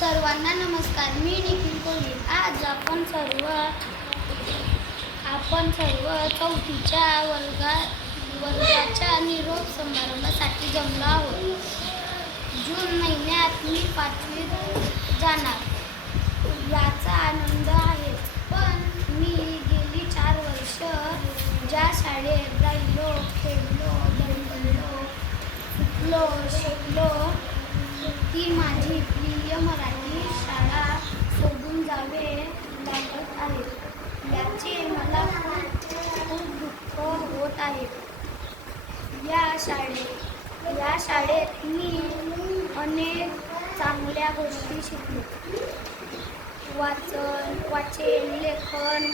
सर्वांना नमस्कार. मी निखिल कोली आज आपण सर्व आपण सर्व चौथीच्या वर्गा वर्गाच्या निरोप समारंभासाठी जमलो आहोत. जून महिन्यात मी पाचवीत जाणार. याचा आनंद आहे. पण मी गेली चार वर्ष ज्या शाळेत राहिलो खेळलो दडपडलो शिकलो शिकलो ती माझी प्रिय मराठी शाळा सोडून जावे लागत आहे याचे मला खूप दुःख होत आहे या शाळेत. या शाळेत मी अनेक चांगल्या गोष्टी शिकलो. वाचन वाचन लेखन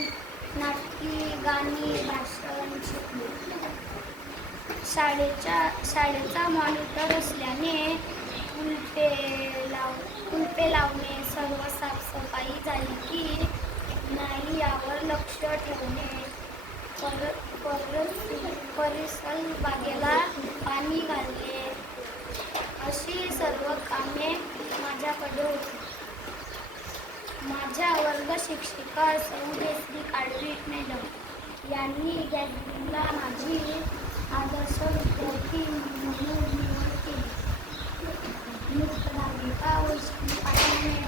नाटकी गाणी भाषण शिकलो. शाळेच्या शाळेचा मॉनिटर असल्याने कुलपे लाव कुलपे लावणे सर्व साफसफाई झाली की नाही यावर लक्ष ठेवणे परत परत परिसर बागेला पाणी घालणे अशी सर्व कामे माझ्याकडे होती. माझ्या वर्ग शिक्षिका सौदेश्री काळवी मॅडम यांनी गॅदरिंगला माझी आदर्श विद्यार्थी म्हणून निवड केली. मुख्याध्यापिका वैष्णवी पाटील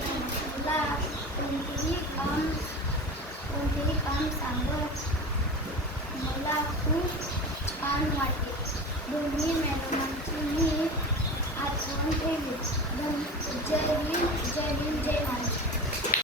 कोणतेही काम कोणतेही काम सांगत खूप छान वाटते दोन्ही मॅडमांची मी आठवण ठेवली. जय भीम जय भीम जय